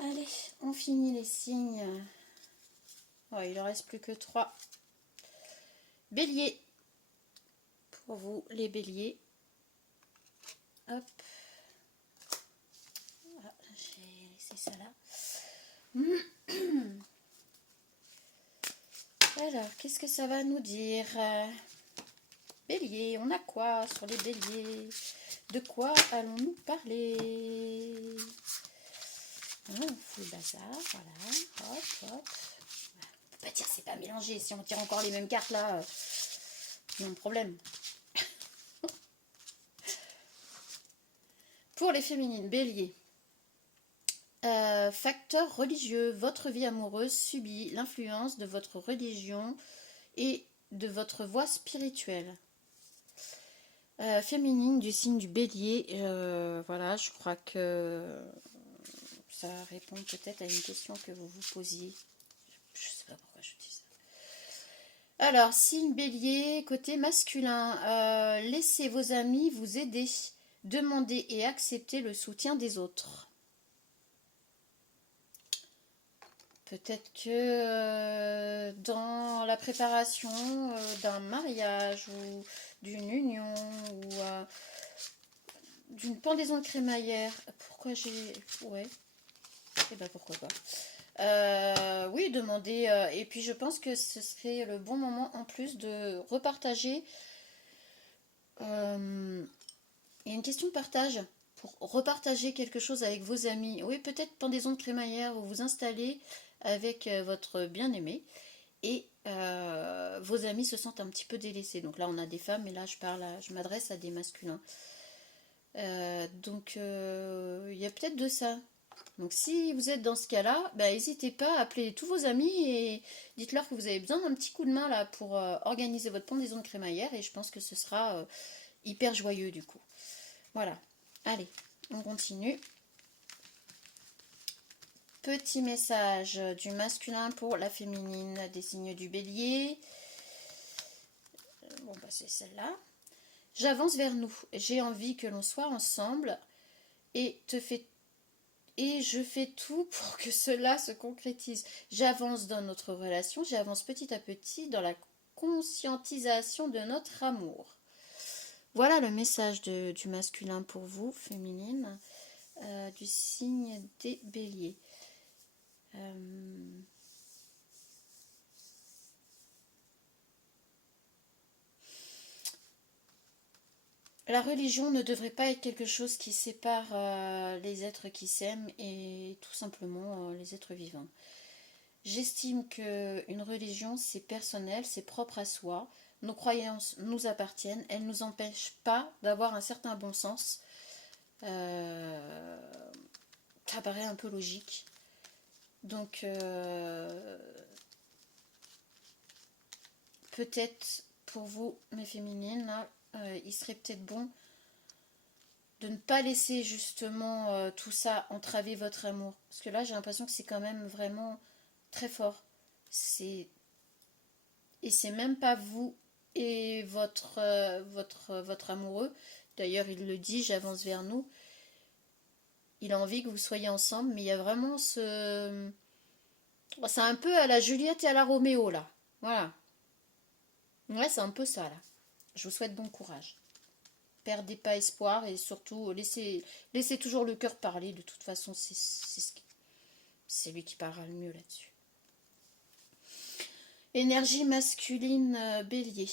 Allez, on finit les signes. Ouais, il en reste plus que 3. Bélier. Pour vous, les béliers. Hop. Ah, j'ai laissé ça là. Alors, qu'est-ce que ça va nous dire? Bélier, on a quoi sur les béliers? De quoi allons-nous parler? On fout le bazar, voilà. Hop, hop. On peut pas dire c'est pas mélangé. Si on tire encore les mêmes cartes là, il y a un problème. Pour les féminines, bélier. Facteur religieux, votre vie amoureuse subit l'influence de votre religion et de votre voie spirituelle. Féminine du signe du bélier, voilà, je crois que ça répond peut-être à une question que vous vous posiez. Je sais pas pourquoi je dis ça. Alors, signe bélier, côté masculin, laissez vos amis vous aider, demandez et acceptez le soutien des autres. Peut-être que dans la préparation d'un mariage ou d'une union ou d'une pendaison de crémaillère, pourquoi j'ai... Ouais, et ben pourquoi pas. Oui, demander. Et puis je pense que ce serait le bon moment en plus de repartager. Il y a une question de partage. Pour repartager quelque chose avec vos amis. Oui, peut-être pendaison de crémaillère où vous installez avec votre bien-aimé et vos amis se sentent un petit peu délaissés. Donc là, on a des femmes, et là, je m'adresse à des masculins. Donc, il y a peut-être de ça. Donc, si vous êtes dans ce cas-là, bah, n'hésitez pas à appeler tous vos amis et dites-leur que vous avez besoin d'un petit coup de main là pour organiser votre pendaison de crémaillère et je pense que ce sera hyper joyeux du coup. Voilà. Allez, on continue. Petit message du masculin pour la féminine des signes du bélier. Bon, bah c'est celle-là. J'avance vers nous. J'ai envie que l'on soit ensemble et je fais tout pour que cela se concrétise. J'avance dans notre relation, j'avance petit à petit dans la conscientisation de notre amour. Voilà le message du masculin pour vous, féminine, du signe des béliers. La religion ne devrait pas être quelque chose qui sépare les êtres qui s'aiment et tout simplement les êtres vivants. J'estime qu'une religion, c'est personnel, c'est propre à soi. Nos croyances nous appartiennent, elles ne nous empêchent pas d'avoir un certain bon sens. Ça paraît un peu logique. Donc, peut-être pour vous, mes féminines, là, il serait peut-être bon de ne pas laisser justement tout ça entraver votre amour. Parce que là, j'ai l'impression que c'est quand même vraiment très fort. Et c'est même pas vous et votre amoureux. D'ailleurs, il le dit, j'avance vers nous. Il a envie que vous soyez ensemble, mais il y a vraiment ce... C'est un peu à la Juliette et à la Roméo, là. Voilà. Ouais, c'est un peu ça, là. Je vous souhaite bon courage. Perdez pas espoir et surtout, laissez toujours le cœur parler. De toute façon, c'est lui qui parlera le mieux là-dessus. Énergie masculine bélier.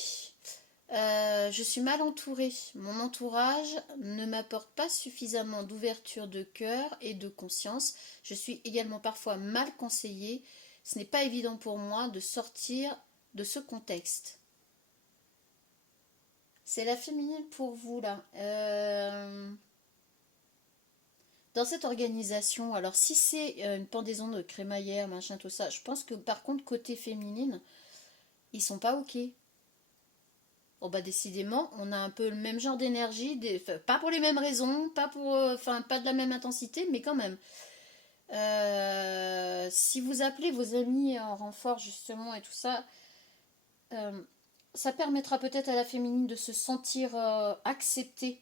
Je suis mal entourée. Mon entourage ne m'apporte pas suffisamment d'ouverture de cœur et de conscience. Je suis également parfois mal conseillée. Ce n'est pas évident pour moi de sortir de ce contexte. C'est la féminine pour vous là. Dans cette organisation, alors si c'est une pendaison de crémaillère, machin, tout ça, je pense que par contre, côté féminine, ils sont pas ok. Bon bah décidément, on a un peu le même genre d'énergie, pas pour les mêmes raisons, pas pas de la même intensité, mais quand même. Si vous appelez vos amis en renfort justement et tout ça, ça permettra peut-être à la féminine de se sentir acceptée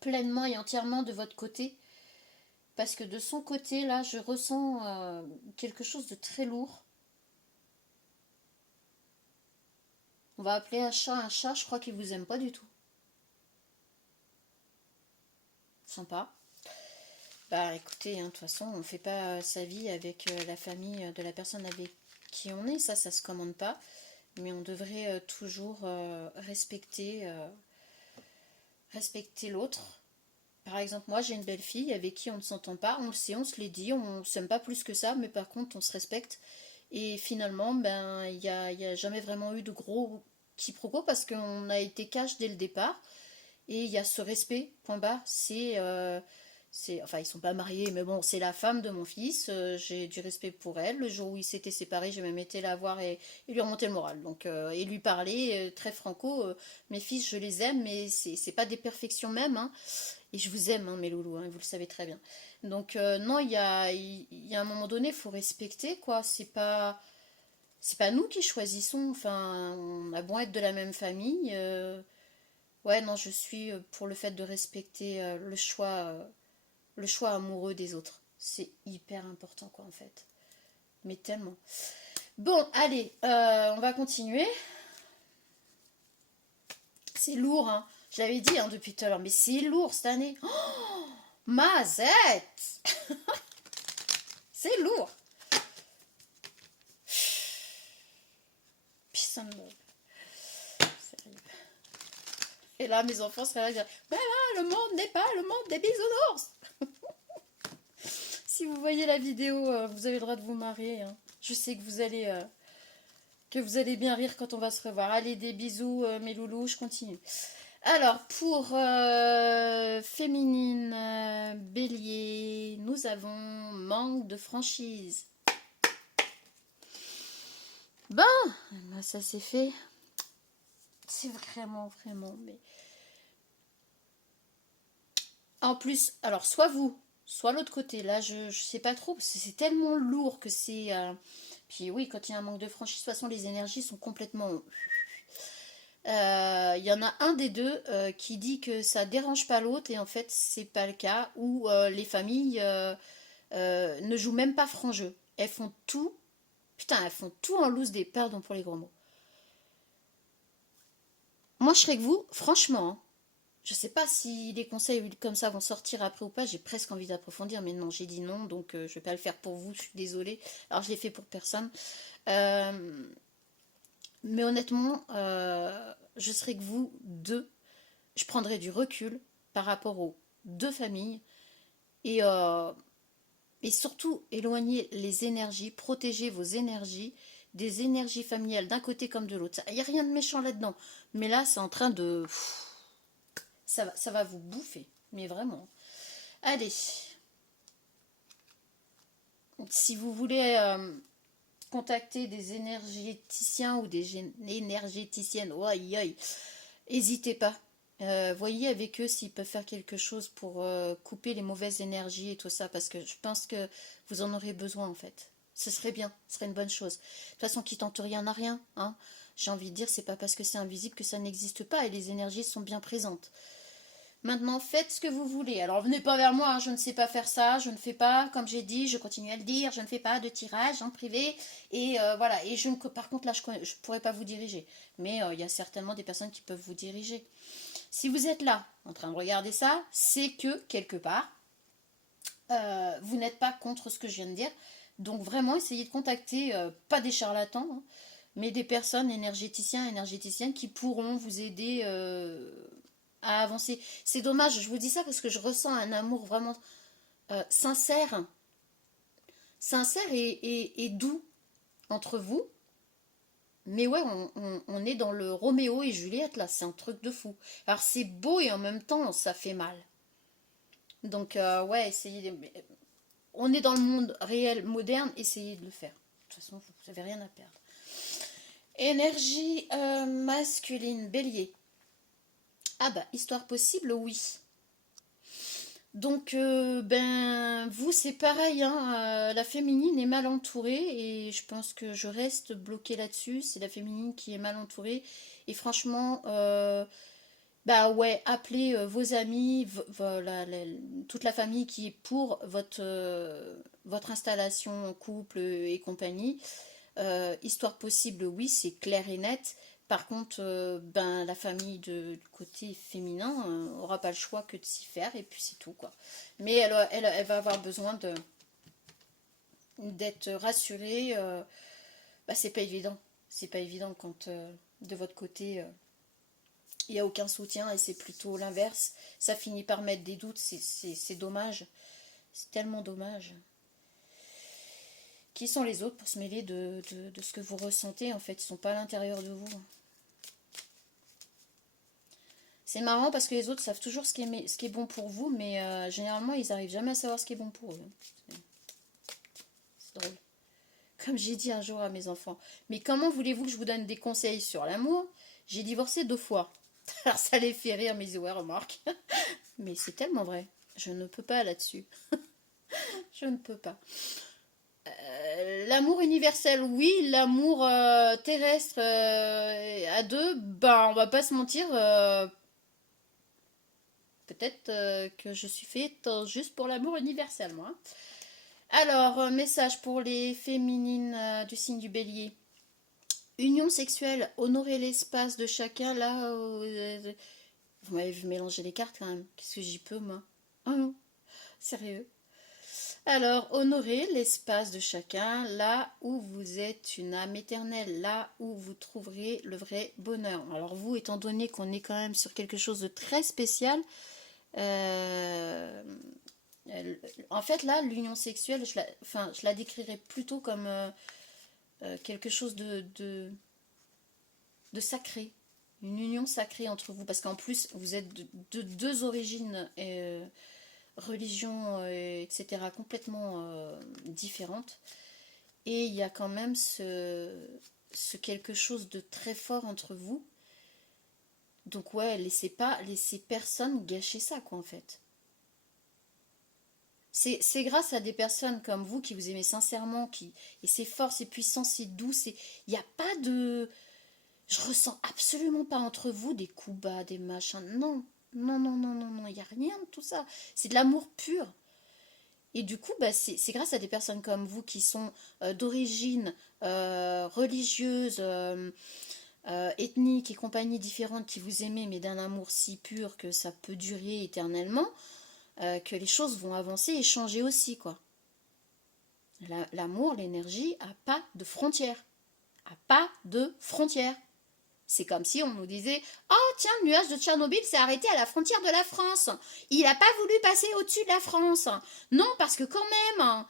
pleinement et entièrement de votre côté. parce que de son côté, là, je ressens quelque chose de très lourd. On va appeler un chat, je crois qu'il vous aime pas du tout. Sympa. Bah écoutez, hein, de toute façon, on ne fait pas sa vie avec la famille de la personne avec qui on est, ça se commande pas. Mais on devrait toujours respecter l'autre. Par exemple, moi j'ai une belle-fille avec qui on ne s'entend pas, on le sait, on se l'est dit, on ne s'aime pas plus que ça, mais par contre on se respecte. Et finalement, ben il y a jamais vraiment eu de gros quiproquos parce qu'on a été cash dès le départ. Et il y a ce respect, point barre. Enfin, ils sont pas mariés, mais bon, c'est la femme de mon fils. J'ai du respect pour elle. Le jour où ils s'étaient séparés, j'ai même été la voir et lui remonter le moral. Donc, et lui parler très franco. Mes fils, je les aime, mais c'est pas des perfections même. Hein. Et je vous aime, hein, mes loulous, hein, vous le savez très bien. Donc, non, il y a un moment donné, il faut respecter, quoi. C'est pas nous qui choisissons. Enfin, on a beau être de la même famille. Ouais, non, je suis pour le fait de respecter le choix amoureux des autres. C'est hyper important, quoi, en fait. Mais tellement. Bon, allez, on va continuer. C'est lourd, hein. Je l'avais dit hein, depuis tout à l'heure, mais c'est lourd cette année. Oh, Mazette. C'est lourd. Peace and love. Sérieux. Et là, mes enfants seraient là à dire bah là, le monde n'est pas le monde des bisounours. Si vous voyez la vidéo, vous avez le droit de vous marier. Hein. Je sais que vous allez bien rire quand on va se revoir. Allez, des bisous, mes loulous, je continue. Alors, pour féminine bélier, nous avons manque de franchise. Ben, ça c'est fait. C'est vraiment, vraiment, mais... En plus, alors, soit vous, soit l'autre côté. Là, je sais pas trop, parce que c'est tellement lourd que c'est... Puis oui, quand il y a un manque de franchise, de toute façon, les énergies sont complètement... Il y en a un des deux qui dit que ça dérange pas l'autre et en fait c'est pas le cas ou les familles ne jouent même pas franc jeu. Elles font tout, putain, elles font tout en loose des pardon pour les gros mots. Moi je serais que vous, franchement, hein, je sais pas si les conseils comme ça vont sortir après ou pas, j'ai presque envie d'approfondir, mais non, j'ai dit non, donc je vais pas le faire pour vous, je suis désolée. Alors je l'ai fait pour personne. Euh, mais honnêtement, je serais que vous deux. Je prendrais du recul par rapport aux deux familles et, euh, et surtout éloigner les énergies, protéger vos énergies des énergies familiales d'un côté comme de l'autre. Il n'y a rien de méchant là-dedans. Mais là, c'est en train de... Ça va vous bouffer. Mais vraiment. Allez. Si vous voulez contacter des énergéticiens ou des énergéticiennes, n'hésitez pas. Voyez avec eux s'ils peuvent faire quelque chose pour couper les mauvaises énergies et tout ça, parce que je pense que vous en aurez besoin en fait. Ce serait bien, ce serait une bonne chose. De toute façon, qui tente rien n'a rien, hein. J'ai envie de dire, c'est pas parce que c'est invisible que ça n'existe pas et les énergies sont bien présentes. Maintenant, faites ce que vous voulez. Alors, venez pas vers moi, hein, je ne sais pas faire ça, je ne fais pas, comme j'ai dit, je continue à le dire, je ne fais pas de tirage en privé. Et voilà, et par contre, là, je ne pourrais pas vous diriger. Mais il y a certainement des personnes qui peuvent vous diriger. Si vous êtes là, en train de regarder ça, c'est que, quelque part, vous n'êtes pas contre ce que je viens de dire. Donc, vraiment, essayez de contacter, pas des charlatans, hein, mais des personnes énergéticiens, énergéticiennes qui pourront vous aider à avancer. C'est dommage, je vous dis ça parce que je ressens un amour vraiment sincère, et doux entre vous. Mais ouais, on est dans le Roméo et Juliette là, c'est un truc de fou. Alors c'est beau et en même temps ça fait mal. Donc ouais, essayez. On est dans le monde réel, moderne, essayez de le faire. De toute façon, vous n'avez rien à perdre. Énergie masculine, bélier. Ah bah, histoire possible, oui. Donc, ben, vous, c'est pareil, hein, la féminine est mal entourée et je pense que je reste bloquée là-dessus. C'est la féminine qui est mal entourée et franchement, Bah ouais, appelez vos amis, toute la famille qui est pour votre installation en couple et compagnie. Histoire possible, oui, c'est clair et net. Par contre, ben, la famille du côté féminin aura pas le choix que de s'y faire et puis c'est tout, quoi. Mais elle va avoir besoin d'être rassurée. Bah, c'est pas évident. C'est pas évident quand de votre côté il n'y a aucun soutien et c'est plutôt l'inverse. Ça finit par mettre des doutes. C'est dommage. C'est tellement dommage. Qui sont les autres pour se mêler de ce que vous ressentez en fait? Ils sont pas à l'intérieur de vous. C'est marrant parce que les autres savent toujours ce qui est bon pour vous, mais généralement ils arrivent jamais à savoir ce qui est bon pour eux. C'est drôle. Comme j'ai dit un jour à mes enfants, mais comment voulez-vous que je vous donne des conseils sur l'amour? J'ai divorcé 2 fois. Alors ça les fait rire, mais ils disent, ouais, remarque. Mais c'est tellement vrai. Je ne peux pas là-dessus. Je ne peux pas. L'amour universel, oui. L'amour terrestre à deux, ben on va pas se mentir. Peut-être que je suis faite juste pour l'amour universel, moi. Alors, message pour les féminines du signe du bélier. Union sexuelle, honorer l'espace de chacun, là... vous m'avez vu mélanger les cartes quand même. Qu'est-ce que j'y peux, moi? Oh non, sérieux. Alors, honorer l'espace de chacun, là où vous êtes une âme éternelle, là où vous trouverez le vrai bonheur. Alors vous, étant donné qu'on est quand même sur quelque chose de très spécial, euh, en fait là, l'union sexuelle, je la décrirais plutôt comme quelque chose de sacré. Une union sacrée entre vous, parce qu'en plus, vous êtes de deux origines religions, etc., complètement différentes. Et il y a quand même ce quelque chose de très fort entre vous. Donc ouais, laissez personne gâcher ça, quoi, en fait. C'est grâce à des personnes comme vous qui vous aimez sincèrement, et c'est fort, c'est puissant, c'est doux, il n'y a pas de... Je ressens absolument pas entre vous des coups bas, des machins. Non, non, non, non, non, non, il n'y a rien de tout ça. C'est de l'amour pur. Et du coup, bah, c'est grâce à des personnes comme vous qui sont d'origine religieuse, ethnique et compagnie différentes, qui vous aimez, mais d'un amour si pur que ça peut durer éternellement, que les choses vont avancer et changer aussi, quoi. L'amour, l'énergie, a pas de frontières. A pas de frontières. C'est comme si on nous disait: oh, tiens, le nuage de Tchernobyl s'est arrêté à la frontière de la France. Il n'a pas voulu passer au-dessus de la France. Non, parce que quand même,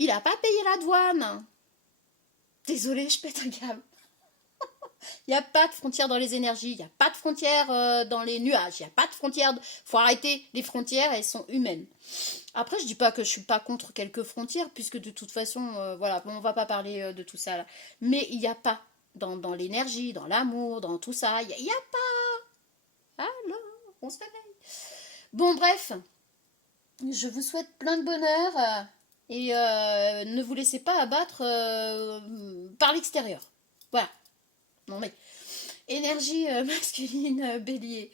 il n'a pas payé la douane. Désolée, je pète un câble. Il n'y a pas de frontières dans les énergies, il n'y a pas de frontières dans les nuages, il n'y a pas de frontières. Faut arrêter les frontières, elles sont humaines. Après, je dis pas que je suis pas contre quelques frontières, puisque de toute façon, voilà, bon, on va pas parler de tout ça là. Mais il n'y a pas dans l'énergie, dans l'amour, dans tout ça, il y a pas. Alors, on se réveille. Bon, bref, je vous souhaite plein de bonheur et ne vous laissez pas abattre par l'extérieur. Voilà. Non mais énergie masculine, bélier.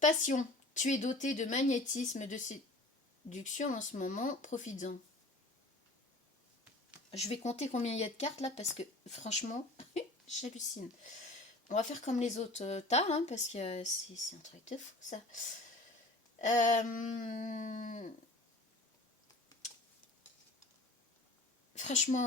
Passion. Tu es doté de magnétisme, de séduction en ce moment. Profites-en. Je vais compter combien il y a de cartes là parce que franchement, j'hallucine. On va faire comme les autres tas, hein, parce que c'est un truc de fou ça. Franchement,